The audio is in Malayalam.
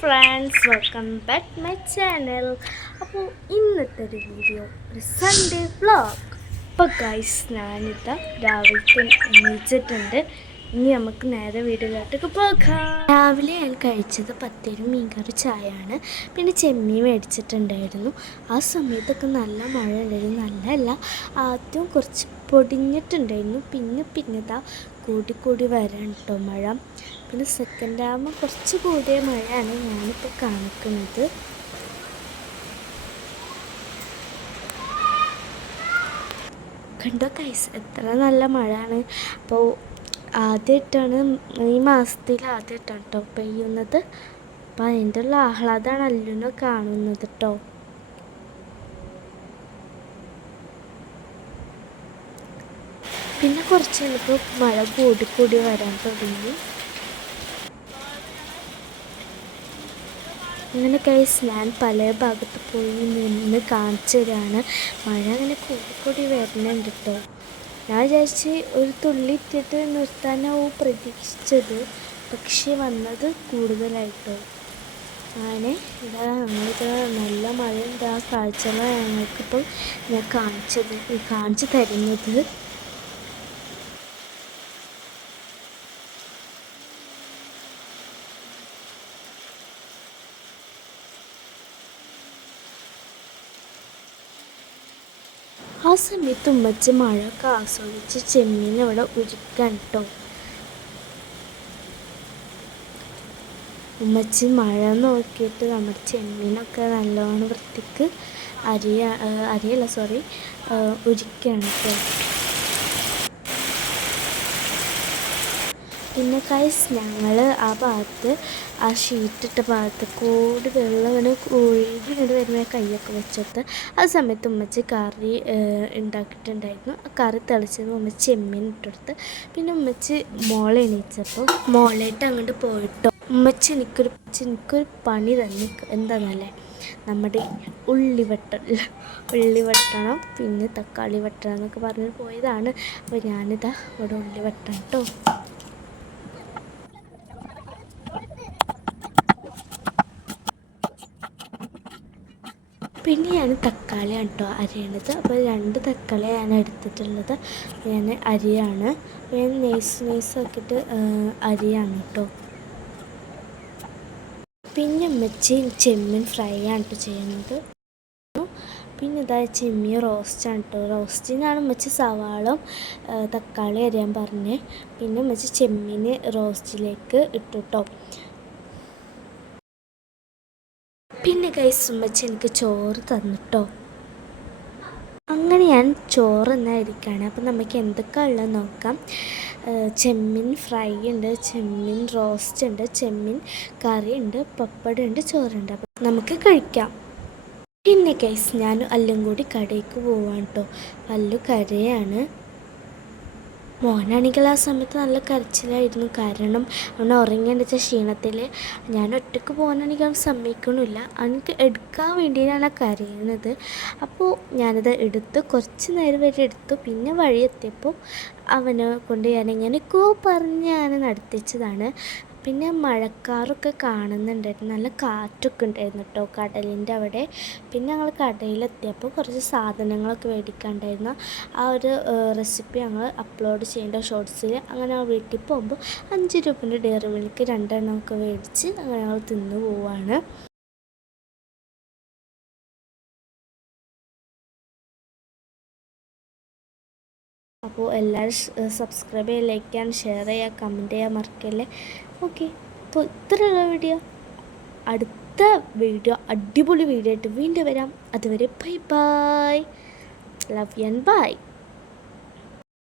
Friends, welcome back my channel. അപ്പോൾ ഇന്നത്തെ ഒരു വീഡിയോ ഒരു സൺഡേ വ്ളോഗ്. അപ്പോൾ ഗൈസ്, ഞാനിതാ രാവിലത്തെ എണീച്ചിട്ടുണ്ട്. ഇനി നമുക്ക് നേരെ വീട്ടിലോട്ടൊക്കെ പോകാം. രാവിലെ ഞാൻ കഴിച്ചത് പത്തിരി മീൻകറി ചായയാണ്. പിന്നെ ചെമ്മീൻ മേടിച്ചിട്ടുണ്ടായിരുന്നു. ആ സമയത്തൊക്കെ നല്ല മഴ ഉണ്ടായിരുന്നു. നല്ലതല്ല, ആദ്യം കുറച്ച് പൊടിഞ്ഞിട്ടുണ്ടായിരുന്നു. പിന്നെതാ കൂടി വരാൻ കേട്ടോ മഴ. പിന്നെ സെക്കൻഡ് ആകുമ്പോൾ കുറച്ച് കൂടിയ മഴയാണ് ഞാനിപ്പോൾ കാണിക്കുന്നത്. കണ്ടോ ഗൈസ്, എത്ര നല്ല മഴയാണ്. അപ്പോൾ ആദ്യമായിട്ടാണ് ഈ മാസത്തിൽ ആദ്യമായിട്ടാണ് കേട്ടോ പെയ്യുന്നത്. അപ്പോൾ അതിൻ്റെ ഉള്ള ആഹ്ലാദമാണ് അല്ലുനെ കാണുന്നത് കേട്ടോ. പിന്നെ കുറച്ച് കഴിഞ്ഞപ്പോൾ മഴ കൂടി വരാൻ തുടങ്ങി. അങ്ങനെ ഗൈസ്, ഞാൻ പല ഭാഗത്ത് പോയി നിന്ന് കാണിച്ചു തരാണ്. മഴ അങ്ങനെ കൂടി വരുന്നുണ്ട് കേട്ടോ. ഞാൻ വിചാരിച്ച് ഒരു തുള്ളി ഇട്ടിട്ട് നിർത്താനാവും പ്രതീക്ഷിച്ചത്, പക്ഷേ വന്നത് കൂടുതലായിട്ടോ. അങ്ങനെ ഞങ്ങളിത് നല്ല മഴയുണ്ട്. ആ കാഴ്ചകളാണ് ഞങ്ങൾക്കിപ്പോൾ ഞാൻ കാണിച്ചു തരുന്നത്. ആ സമയത്ത് ഉമ്മച്ചി മഴയൊക്കെ ആസ്വദിച്ച് ചെമ്മീൻ അവിടെ ഒരുക്കാൻ കേട്ടോ. ഉമ്മച്ചി മഴ നോക്കിയിട്ട് നമ്മുടെ ചെമ്മീനൊക്കെ നല്ലോണം വൃത്തിക്ക് ഒരുക്കുകയാണ് കേട്ടോ. പിന്നെ ഗൈസ്, ഞങ്ങൾ ആ ഭാഗത്ത് ആ ഷീറ്റിട്ട ഭാഗത്ത് കൂടി വെള്ളം ഇങ്ങനെ ഒഴുകി വരുമ്പോൾ കൈയൊക്കെ വെച്ചെടുത്ത് ആ സമയത്ത് ഉമ്മച്ചി കറി ഉണ്ടാക്കിയിട്ടുണ്ടായിരുന്നു. ആ കറി തെളിച്ചത് ഉമ്മച്ചി ചെമ്മീൻ ഇട്ടെടുത്ത്. പിന്നെ ഉമ്മച്ചി മോളെ എണീച്ചപ്പോൾ മോളായിട്ട് അങ്ങോട്ട് പോയിട്ടോ. ഉമ്മച്ചി എനിക്കൊരു പണി തന്നെ. എന്താണെന്നല്ലേ, നമ്മുടെ ഉള്ളി വെട്ടണം, പിന്നെ തക്കാളി വെട്ടണം എന്നൊക്കെ പറഞ്ഞ് പോയതാണ്. അപ്പോൾ ഞാനിതാ ഇവിടെ ഉള്ളി വെട്ടണം കേട്ടോ. പിന്നെ ഞാൻ തക്കാളിയാണ് കേട്ടോ അരിയണത്. അപ്പോൾ 2 തക്കാളി ഞാൻ എടുത്തിട്ടുള്ളത്. ഞാൻ അരിയാണ്, ഞാൻ നൈസാക്കിയിട്ട് അരിയാണ് കേട്ടോ. പിന്നെ ഉമ്മച്ചി ചെമ്മീൻ ഫ്രൈ ആണ് കേട്ടോ ചെയ്യുന്നത്. പിന്നെ ഇതാ ചെമ്മീൻ റോസ്റ്റാണ് കേട്ടോ. റോസ്റ്റിനാണ് ഉമ്മച്ചി സവാളും തക്കാളി അരിയാൻ പറഞ്ഞ്. പിന്നെ ഉമ്മച്ചി ചെമ്മീൻ റോസ്റ്റിലേക്ക് ഇട്ടു കേട്ടോ. പിന്നെ ഗൈസ്, ഉമ്മച്ചി എനിക്ക് ചോറ് തന്നിട്ടോ. അങ്ങനെ ഞാൻ ചോറ് എന്നായിരിക്കുകയാണ്. അപ്പം നമുക്ക് എന്തൊക്കെ ഉള്ളത് നോക്കാം. ചെമ്മീൻ ഫ്രൈ ഉണ്ട്, ചെമ്മീൻ റോസ്റ്റ് ഉണ്ട്, ചെമ്മീൻ കറി ഉണ്ട്, പപ്പടം ഉണ്ട്, ചോറുണ്ട്. അപ്പം നമുക്ക് കഴിക്കാം. പിന്നെ ഗൈസ്, ഞാൻ അല്ലും കൂടി കടയിലേക്ക് പോവാണ് കേട്ടോ. അല്ലു കരയാണ്. മോനാണെങ്കിൽ ആ സമയത്ത് നല്ല കരച്ചിലായിരുന്നു. കാരണം അവൻ ഉറങ്ങിയെടുത്ത ക്ഷീണത്തിൽ ഞാൻ ഒറ്റയ്ക്ക് പോകാനാണെങ്കിൽ അവൻ സമ്മതിക്കണമില്ല. അവനക്ക് എടുക്കാൻ വേണ്ടിയാണ് കരയുന്നത്. അപ്പോൾ ഞാനത് എടുത്ത് കുറച്ച് നേരം വരെ എടുത്തു. പിന്നെ വഴി എത്തിയപ്പോൾ അവനെ കൊണ്ട് ഞാൻ എങ്ങനെയൊക്കെയോ പറഞ്ഞ് ഞാൻ നടത്തിച്ചതാണ്. പിന്നെ മഴക്കാറൊക്കെ കാണുന്നുണ്ടായിരുന്നു, നല്ല കാറ്റൊക്കെ ഉണ്ടായിരുന്നു കേട്ടോ കടലിൻ്റെ അവിടെ. പിന്നെ ഞങ്ങൾ കടയിലെത്തിയപ്പോൾ കുറച്ച് സാധനങ്ങളൊക്കെ മേടിക്കാണ്ടായിരുന്നു. ആ ഒരു റെസിപ്പി ഞങ്ങൾ അപ്ലോഡ് ചെയ്യേണ്ട ഷോർട്സിൽ. അങ്ങനെ വീട്ടിൽ പോകുമ്പോൾ 5 രൂപേൻ്റെ ഡയറി മിൽക്ക് 2 എണ്ണമൊക്കെ മേടിച്ച് അങ്ങനെ ഞങ്ങൾ തിന്നു പോവാണ്. അപ്പോൾ എല്ലാവരും സബ്സ്ക്രൈബ് ചെയ്യുക, ലൈക്ക് ചെയ്യാൻ, ഷെയർ ചെയ്യുക, കമൻറ്റ് ചെയ്യാൻ മറക്കല്ലേ. ഓക്കെ, അപ്പോൾ ഇത്രയുള്ള വീഡിയോ. അടുത്ത വീഡിയോ അടിപൊളി വീഡിയോ ആയിട്ട് വീണ്ടും വരാം. അതുവരെ bye bye, love you and by.